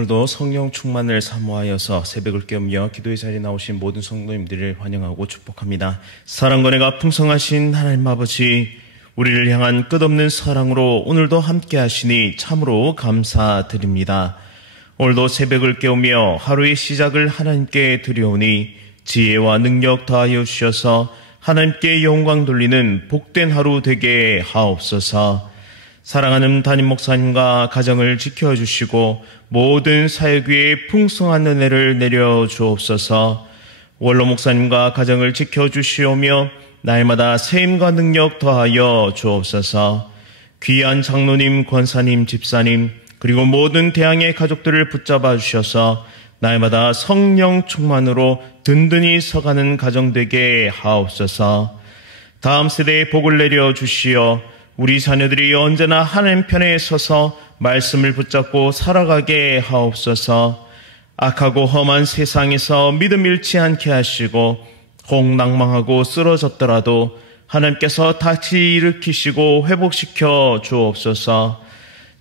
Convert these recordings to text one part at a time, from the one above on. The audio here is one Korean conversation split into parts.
오늘도 성령 충만을 사모하여서 새벽을 깨우며 기도의 자리에 나오신 모든 성도님들을 환영하고 축복합니다. 사랑과 은혜가 풍성하신 하나님 아버지, 우리를 향한 끝없는 사랑으로 오늘도 함께 하시니 참으로 감사드립니다. 오늘도 새벽을 깨우며 하루의 시작을 하나님께 드려오니 지혜와 능력 더하여 주셔서 하나님께 영광 돌리는 복된 하루 되게 하옵소서. 사랑하는 담임 목사님과 가정을 지켜주시고 모든 사역 위에 풍성한 은혜를 내려주옵소서. 원로 목사님과 가정을 지켜주시오며 날마다 세임과 능력 더하여 주옵소서. 귀한 장로님, 권사님, 집사님 그리고 모든 대항의 가족들을 붙잡아 주셔서 날마다 성령 충만으로 든든히 서가는 가정 되게 하옵소서. 다음 세대에 복을 내려주시어 우리 자녀들이 언제나 하나님 편에 서서 말씀을 붙잡고 살아가게 하옵소서. 악하고 험한 세상에서 믿음 잃지 않게 하시고 혹 낭망하고 쓰러졌더라도 하나님께서 다시 일으키시고 회복시켜 주옵소서.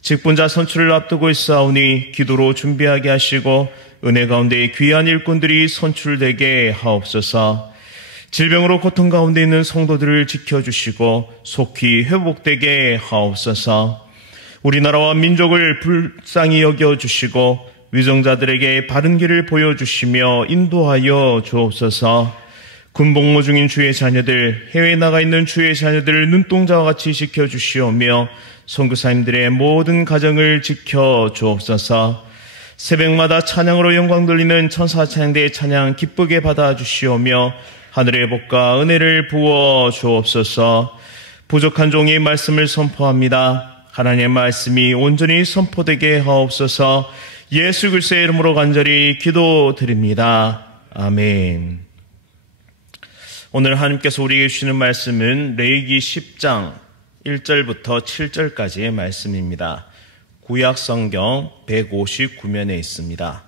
직분자 선출을 앞두고 있사오니 기도로 준비하게 하시고 은혜 가운데 귀한 일꾼들이 선출되게 하옵소서. 질병으로 고통 가운데 있는 성도들을 지켜주시고 속히 회복되게 하옵소서. 우리나라와 민족을 불쌍히 여겨주시고 위정자들에게 바른 길을 보여주시며 인도하여 주옵소서. 군복무 중인 주의 자녀들, 해외에 나가 있는 주의 자녀들을 눈동자와 같이 지켜주시오며 선교사님들의 모든 가정을 지켜주옵소서. 새벽마다 찬양으로 영광 돌리는 천사 찬양대의 찬양 기쁘게 받아주시오며 하늘의 복과 은혜를 부어 주옵소서. 부족한 종이 말씀을 선포합니다. 하나님의 말씀이 온전히 선포되게 하옵소서. 예수 그리스도의 이름으로 간절히 기도드립니다. 아멘. 오늘 하나님께서 우리에게 주시는 말씀은 레위기 10장 1절부터 7절까지의 말씀입니다. 구약 성경 159면에 있습니다.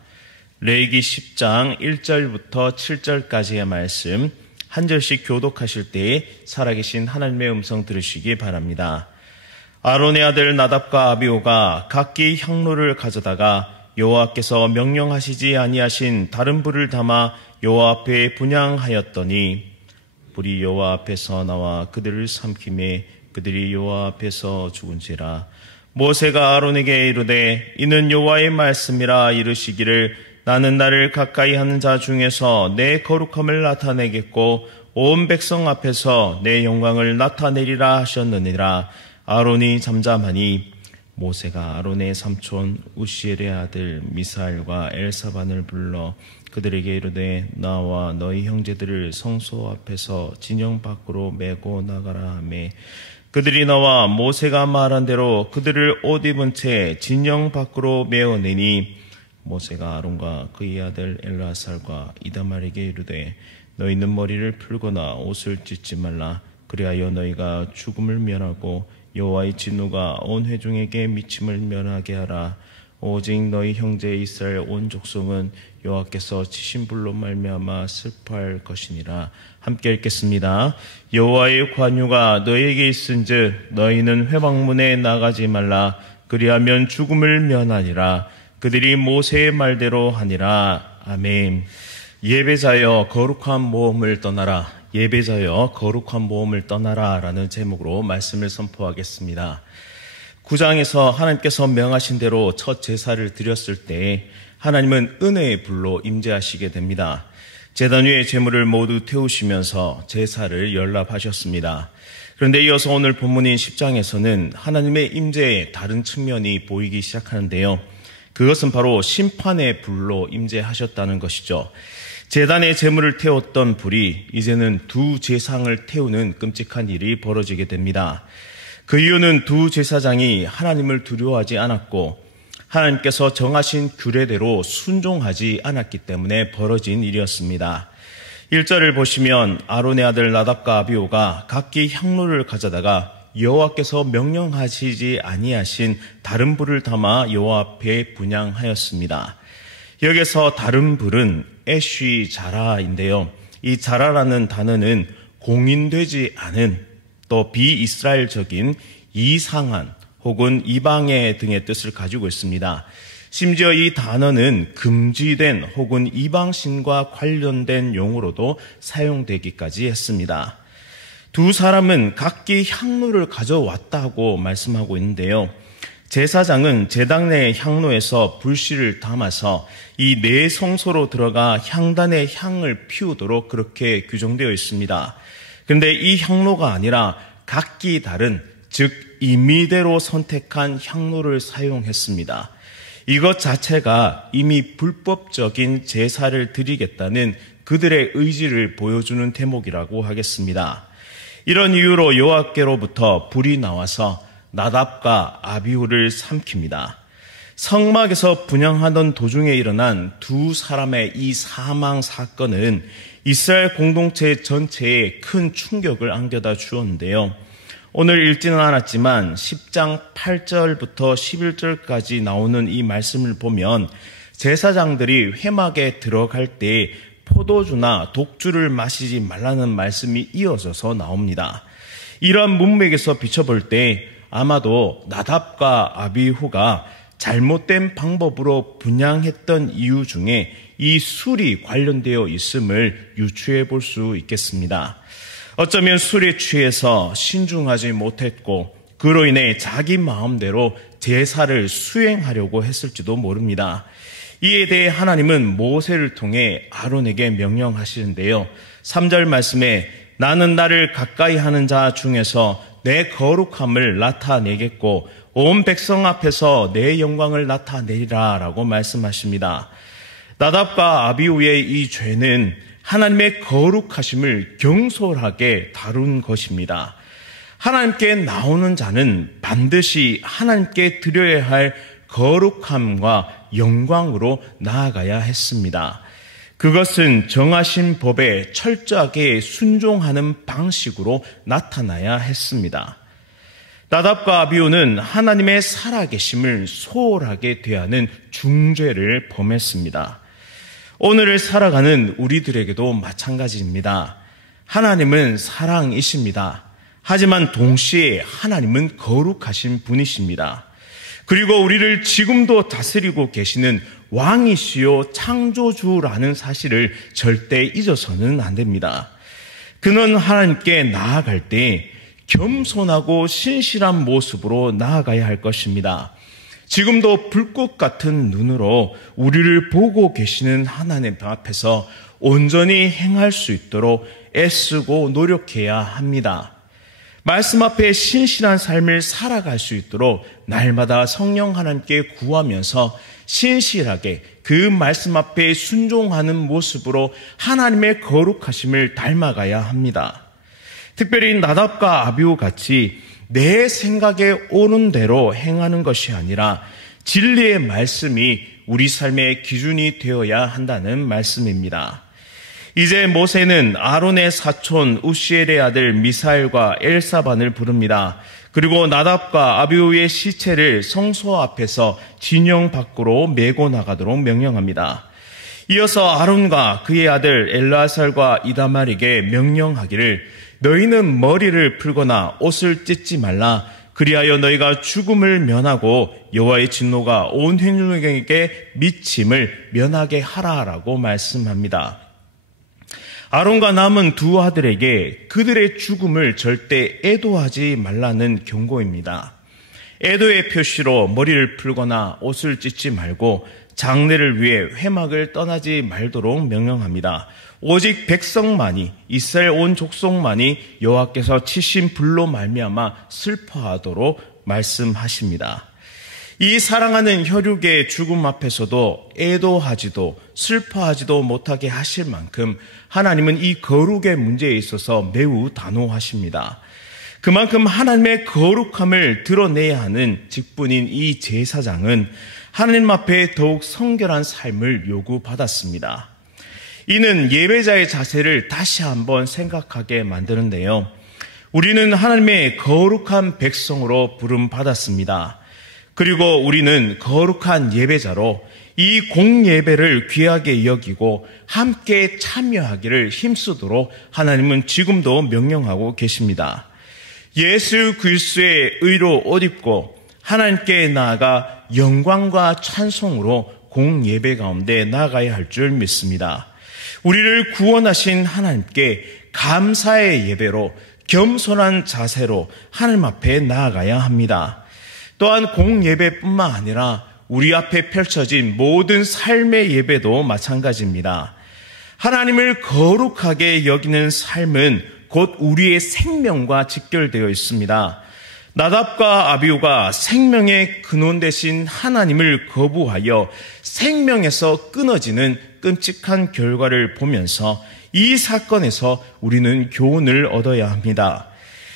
레위기 10장 1절부터 7절까지의 말씀 한 절씩 교독하실 때에 살아계신 하나님의 음성 들으시기 바랍니다. 아론의 아들 나답과 아비오가 각기 향로를 가져다가 여호와께서 명령하시지 아니하신 다른 불을 담아 여호와 앞에 분향하였더니 불이 여호와 앞에서 나와 그들을 삼키매 그들이 여호와 앞에서 죽은지라. 모세가 아론에게 이르되 이는 여호와의 말씀이라 이르시기를 나는 나를 가까이 하는 자 중에서 내 거룩함을 나타내겠고 온 백성 앞에서 내 영광을 나타내리라 하셨느니라. 아론이 잠잠하니 모세가 아론의 삼촌 우시엘의 아들 미사엘과 엘사반을 불러 그들에게 이르되 나와 너희 형제들을 성소 앞에서 진영 밖으로 메고 나가라 하매 그들이 나와 모세가 말한 대로 그들을 옷 입은 채 진영 밖으로 메어내니 모세가 아론과 그의 아들 엘라살과 이다말에게 이르되 너희는 머리를 풀거나 옷을 찢지 말라. 그리하여 너희가 죽음을 면하고 여호와의 진노가 온 회중에게 미침을 면하게 하라. 오직 너희 형제 이스라엘 온 족속은 여호와께서 치신 불로 말미암아 슬퍼할 것이니라. 함께 읽겠습니다. 여호와의 관유가 너희에게 있은즉 너희는 회방문에 나가지 말라. 그리하면 죽음을 면하니라. 그들이 모세의 말대로 하니라. 아멘. 예배자여 거룩한 모험을 떠나라. 예배자여 거룩한 모험을 떠나라 라는 제목으로 말씀을 선포하겠습니다. 9장에서 하나님께서 명하신 대로 첫 제사를 드렸을 때 하나님은 은혜의 불로 임재하시게 됩니다. 제단 위에 제물을 모두 태우시면서 제사를 연락하셨습니다. 그런데 이어서 오늘 본문인 10장에서는 하나님의 임재의 다른 측면이 보이기 시작하는데요. 그것은 바로 심판의 불로 임재하셨다는 것이죠. 제단에 제물을 태웠던 불이 이제는 두 제상을 태우는 끔찍한 일이 벌어지게 됩니다. 그 이유는 두 제사장이 하나님을 두려워하지 않았고 하나님께서 정하신 규례대로 순종하지 않았기 때문에 벌어진 일이었습니다. 1절을 보시면 아론의 아들 나답과 아비오가 각기 향로를 가져다가 여호와께서 명령하시지 아니하신 다른 불을 담아 여호와 앞에 분향하였습니다. 여기서 다른 불은 애쉬 자라인데요. 이 자라라는 단어는 공인되지 않은 또 비이스라엘적인 이상한 혹은 이방의 등의 뜻을 가지고 있습니다. 심지어 이 단어는 금지된 혹은 이방신과 관련된 용어로도 사용되기까지 했습니다. 두 사람은 각기 향로를 가져왔다고 말씀하고 있는데요. 제사장은 제당 내 향로에서 불씨를 담아서 이 내성소로 들어가 향단의 향을 피우도록 그렇게 규정되어 있습니다. 그런데 이 향로가 아니라 각기 다른, 즉 임의대로 선택한 향로를 사용했습니다. 이것 자체가 이미 불법적인 제사를 드리겠다는 그들의 의지를 보여주는 대목이라고 하겠습니다. 이런 이유로 여호와께로부터 불이 나와서 나답과 아비후를 삼킵니다. 성막에서 분향하던 도중에 일어난 두 사람의 이 사망 사건은 이스라엘 공동체 전체에 큰 충격을 안겨다 주었는데요. 오늘 읽지는 않았지만 10장 8절부터 11절까지 나오는 이 말씀을 보면 제사장들이 회막에 들어갈 때 포도주나 독주를 마시지 말라는 말씀이 이어져서 나옵니다. 이러한 문맥에서 비춰볼 때 아마도 나답과 아비후가 잘못된 방법으로 분향했던 이유 중에 이 술이 관련되어 있음을 유추해 볼 수 있겠습니다. 어쩌면 술에 취해서 신중하지 못했고 그로 인해 자기 마음대로 제사를 수행하려고 했을지도 모릅니다. 이에 대해 하나님은 모세를 통해 아론에게 명령하시는데요. 3절 말씀에 나는 나를 가까이 하는 자 중에서 내 거룩함을 나타내겠고 온 백성 앞에서 내 영광을 나타내리라 라고 말씀하십니다. 나답과 아비후의 이 죄는 하나님의 거룩하심을 경솔하게 다룬 것입니다. 하나님께 나오는 자는 반드시 하나님께 드려야 할 거룩함과 영광으로 나아가야 했습니다. 그것은 정하신 법에 철저하게 순종하는 방식으로 나타나야 했습니다. 나답과 아비후는 하나님의 살아계심을 소홀하게 대하는 중죄를 범했습니다. 오늘을 살아가는 우리들에게도 마찬가지입니다. 하나님은 사랑이십니다. 하지만 동시에 하나님은 거룩하신 분이십니다. 그리고 우리를 지금도 다스리고 계시는 왕이시요 창조주라는 사실을 절대 잊어서는 안 됩니다. 그는 하나님께 나아갈 때 겸손하고 신실한 모습으로 나아가야 할 것입니다. 지금도 불꽃 같은 눈으로 우리를 보고 계시는 하나님 앞에서 온전히 행할 수 있도록 애쓰고 노력해야 합니다. 말씀 앞에 신실한 삶을 살아갈 수 있도록 날마다 성령 하나님께 구하면서 신실하게 그 말씀 앞에 순종하는 모습으로 하나님의 거룩하심을 닮아가야 합니다. 특별히 나답과 아비후 같이 내 생각에 오는 대로 행하는 것이 아니라 진리의 말씀이 우리 삶의 기준이 되어야 한다는 말씀입니다. 이제 모세는 아론의 사촌 우시엘의 아들 미사엘과 엘사반을 부릅니다. 그리고 나답과 아비후의 시체를 성소 앞에서 진영 밖으로 메고 나가도록 명령합니다. 이어서 아론과 그의 아들 엘르아살과 이다말에게 명령하기를 너희는 머리를 풀거나 옷을 찢지 말라. 그리하여 너희가 죽음을 면하고 여호와의 진노가 온 회중에게 미침을 면하게 하라라고 말씀합니다. 아론과 남은 두 아들에게 그들의 죽음을 절대 애도하지 말라는 경고입니다. 애도의 표시로 머리를 풀거나 옷을 찢지 말고 장례를 위해 회막을 떠나지 말도록 명령합니다. 오직 백성만이, 이스라엘 온 족속만이 여호와께서 치신 불로 말미암아 슬퍼하도록 말씀하십니다. 이 사랑하는 혈육의 죽음 앞에서도 애도하지도 슬퍼하지도 못하게 하실 만큼 하나님은 이 거룩의 문제에 있어서 매우 단호하십니다. 그만큼 하나님의 거룩함을 드러내야 하는 직분인 이 제사장은 하나님 앞에 더욱 성결한 삶을 요구받았습니다. 이는 예배자의 자세를 다시 한번 생각하게 만드는데요. 우리는 하나님의 거룩한 백성으로 부름받았습니다. 그리고 우리는 거룩한 예배자로 이 공예배를 귀하게 여기고 함께 참여하기를 힘쓰도록 하나님은 지금도 명령하고 계십니다. 예수 그리스도의 의로 옷 입고 하나님께 나아가 영광과 찬송으로 공예배 가운데 나아가야 할 줄 믿습니다. 우리를 구원하신 하나님께 감사의 예배로 겸손한 자세로 하나님 앞에 나아가야 합니다. 또한 공예배뿐만 아니라 우리 앞에 펼쳐진 모든 삶의 예배도 마찬가지입니다. 하나님을 거룩하게 여기는 삶은 곧 우리의 생명과 직결되어 있습니다. 나답과 아비후가 생명의 근원 되신 하나님을 거부하여 생명에서 끊어지는 끔찍한 결과를 보면서 이 사건에서 우리는 교훈을 얻어야 합니다.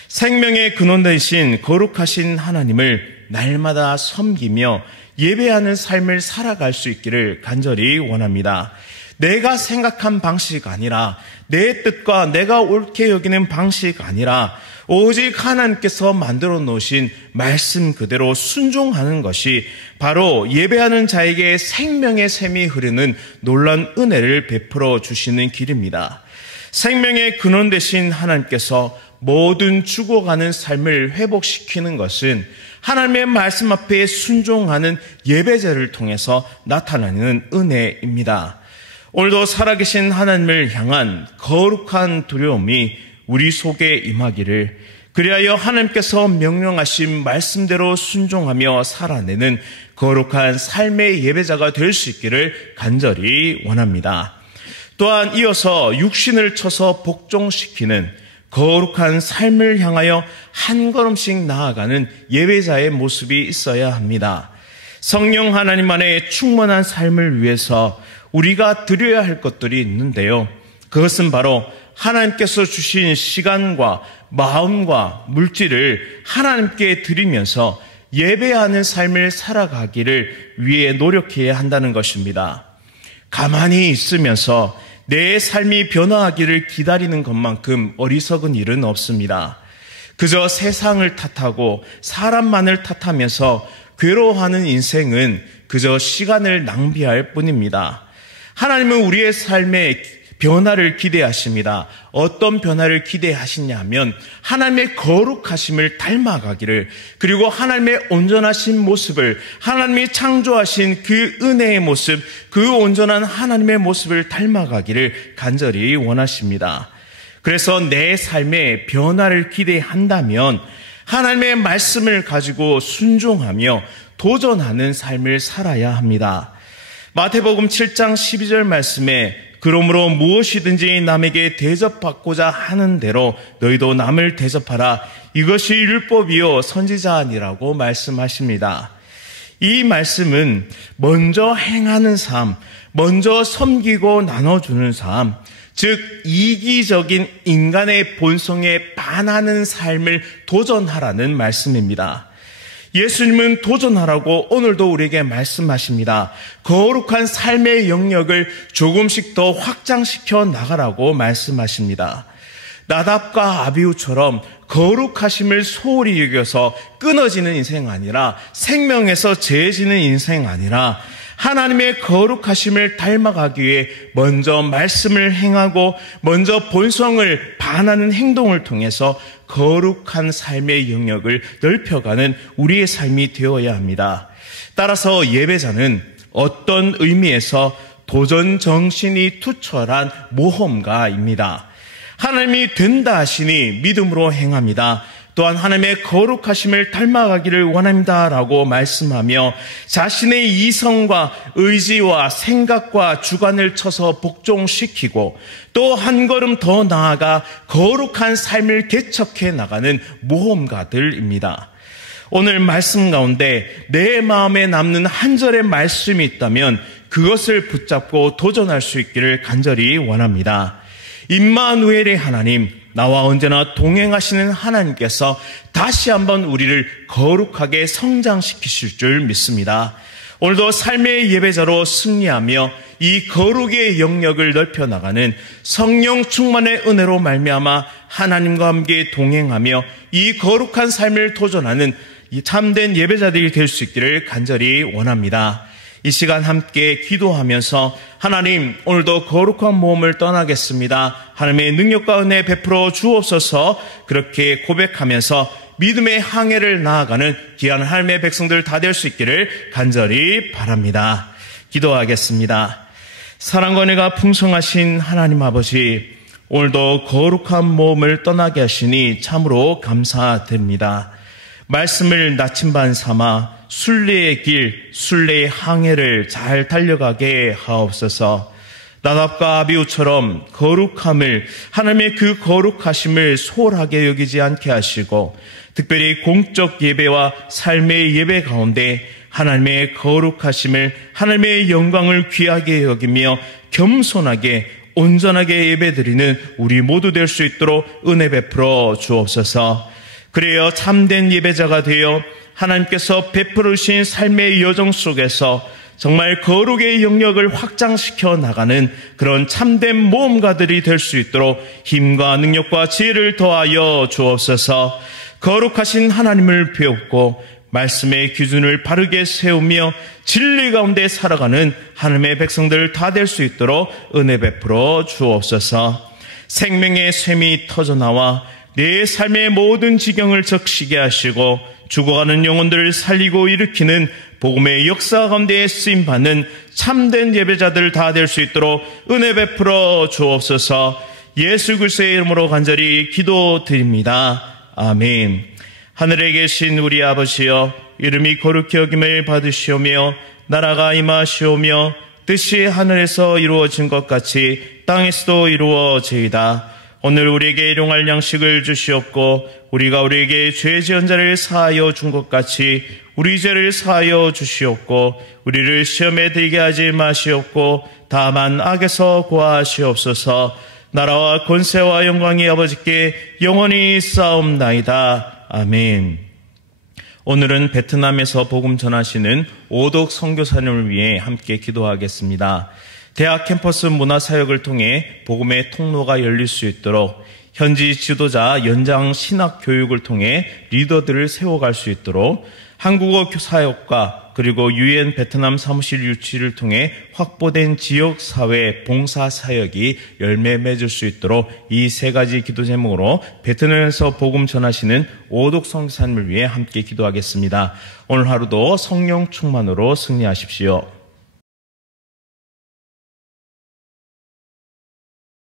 생명의 근원 되신 거룩하신 하나님을 날마다 섬기며 예배하는 삶을 살아갈 수 있기를 간절히 원합니다. 내가 생각한 방식 아니라 내 뜻과 내가 옳게 여기는 방식 아니라 오직 하나님께서 만들어 놓으신 말씀 그대로 순종하는 것이 바로 예배하는 자에게 생명의 샘이 흐르는 놀라운 은혜를 베풀어 주시는 길입니다. 생명의 근원 되신 하나님께서 모든 죽어가는 삶을 회복시키는 것은 하나님의 말씀 앞에 순종하는 예배제를 통해서 나타나는 은혜입니다. 오늘도 살아계신 하나님을 향한 거룩한 두려움이 우리 속에 임하기를, 그리하여 하나님께서 명령하신 말씀대로 순종하며 살아내는 거룩한 삶의 예배자가 될 수 있기를 간절히 원합니다. 또한 이어서 육신을 쳐서 복종시키는 거룩한 삶을 향하여 한 걸음씩 나아가는 예배자의 모습이 있어야 합니다. 성령 하나님 안에 충만한 삶을 위해서 우리가 드려야 할 것들이 있는데요. 그것은 바로 하나님께서 주신 시간과 마음과 물질을 하나님께 드리면서 예배하는 삶을 살아가기를 위해 노력해야 한다는 것입니다. 가만히 있으면서 내 삶이 변화하기를 기다리는 것만큼 어리석은 일은 없습니다. 그저 세상을 탓하고 사람만을 탓하면서 괴로워하는 인생은 그저 시간을 낭비할 뿐입니다. 하나님은 우리의 삶에 변화를 기대하십니다. 어떤 변화를 기대하시냐면 하나님의 거룩하심을 닮아가기를, 그리고 하나님의 온전하신 모습을, 하나님이 창조하신 그 은혜의 모습, 그 온전한 하나님의 모습을 닮아가기를 간절히 원하십니다. 그래서 내 삶에 변화를 기대한다면 하나님의 말씀을 가지고 순종하며 도전하는 삶을 살아야 합니다. 마태복음 7장 12절 말씀에 그러므로 무엇이든지 남에게 대접받고자 하는 대로 너희도 남을 대접하라. 이것이 율법이요 선지자 아니라고 말씀하십니다. 이 말씀은 먼저 행하는 삶, 먼저 섬기고 나눠주는 삶, 즉 이기적인 인간의 본성에 반하는 삶을 도전하라는 말씀입니다. 예수님은 도전하라고 오늘도 우리에게 말씀하십니다. 거룩한 삶의 영역을 조금씩 더 확장시켜 나가라고 말씀하십니다. 나답과 아비후처럼 거룩하심을 소홀히 여겨서 끊어지는 인생 아니라, 생명에서 재해지는 인생 아니라, 하나님의 거룩하심을 닮아가기 위해 먼저 말씀을 행하고 먼저 본성을 반하는 행동을 통해서 거룩한 삶의 영역을 넓혀가는 우리의 삶이 되어야 합니다. 따라서 예배자는 어떤 의미에서 도전 정신이 투철한 모험가입니다. 하나님이 된다 하시니 믿음으로 행합니다. 또한 하나님의 거룩하심을 닮아가기를 원합니다라고 말씀하며 자신의 이성과 의지와 생각과 주관을 쳐서 복종시키고 또 한 걸음 더 나아가 거룩한 삶을 개척해 나가는 모험가들입니다. 오늘 말씀 가운데 내 마음에 남는 한 절의 말씀이 있다면 그것을 붙잡고 도전할 수 있기를 간절히 원합니다. 임마누엘의 하나님, 나와 언제나 동행하시는 하나님께서 다시 한번 우리를 거룩하게 성장시키실 줄 믿습니다. 오늘도 삶의 예배자로 승리하며 이 거룩의 영역을 넓혀나가는 성령 충만의 은혜로 말미암아 하나님과 함께 동행하며 이 거룩한 삶을 도전하는 이 참된 예배자들이 될 수 있기를 간절히 원합니다. 이 시간 함께 기도하면서 하나님, 오늘도 거룩한 모험을 떠나겠습니다. 하나님의 능력과 은혜 베풀어 주옵소서. 그렇게 고백하면서 믿음의 항해를 나아가는 귀한 하나님의 백성들 다 될 수 있기를 간절히 바랍니다. 기도하겠습니다. 사랑과 은혜가 풍성하신 하나님 아버지, 오늘도 거룩한 몸을 떠나게 하시니 참으로 감사드립니다. 말씀을 나침반 삼아 순례의 길, 순례의 항해를 잘 달려가게 하옵소서. 나답과 아비후처럼 거룩함을, 하나님의 그 거룩하심을 소홀하게 여기지 않게 하시고, 특별히 공적 예배와 삶의 예배 가운데 하나님의 거룩하심을, 하나님의 영광을 귀하게 여기며 겸손하게 온전하게 예배드리는 우리 모두 될 수 있도록 은혜 베풀어 주옵소서. 그래야 참된 예배자가 되어 하나님께서 베풀으신 삶의 여정 속에서 정말 거룩의 영역을 확장시켜 나가는 그런 참된 모험가들이 될 수 있도록 힘과 능력과 지혜를 더하여 주옵소서. 거룩하신 하나님을 배웠고 말씀의 기준을 바르게 세우며 진리 가운데 살아가는 하나님의 백성들 다 될 수 있도록 은혜 베풀어 주옵소서. 생명의 샘이 터져나와 내 삶의 모든 지경을 적시게 하시고 죽어가는 영혼들을 살리고 일으키는 복음의 역사 가운데 쓰임받는 참된 예배자들 다 될 수 있도록 은혜 베풀어 주옵소서. 예수 그리스도의 이름으로 간절히 기도드립니다. 아멘. 하늘에 계신 우리 아버지여, 이름이 거룩히 여김을 받으시오며 나라가 임하시오며 뜻이 하늘에서 이루어진 것 같이 땅에서도 이루어지이다. 오늘 우리에게 일용할 양식을 주시옵고 우리가 우리에게 죄 지은 자를 사하여 준 것 같이 우리 죄를 사하여 주시옵고 우리를 시험에 들게 하지 마시옵고 다만 악에서 구하시옵소서. 나라와 권세와 영광이 아버지께 영원히 쌓옵나이다. 아멘. 오늘은 베트남에서 복음 전하시는 오덕 선교사님을 위해 함께 기도하겠습니다. 대학 캠퍼스 문화사역을 통해 복음의 통로가 열릴 수 있도록, 현지 지도자 연장 신학 교육을 통해 리더들을 세워갈 수 있도록, 한국어 사역과 그리고 유엔 베트남 사무실 유치를 통해 확보된 지역사회 봉사 사역이 열매 맺을 수 있도록 이 세 가지 기도 제목으로 베트남에서 복음 전하시는 오덕 선교사님을 위해 함께 기도하겠습니다. 오늘 하루도 성령 충만으로 승리하십시오.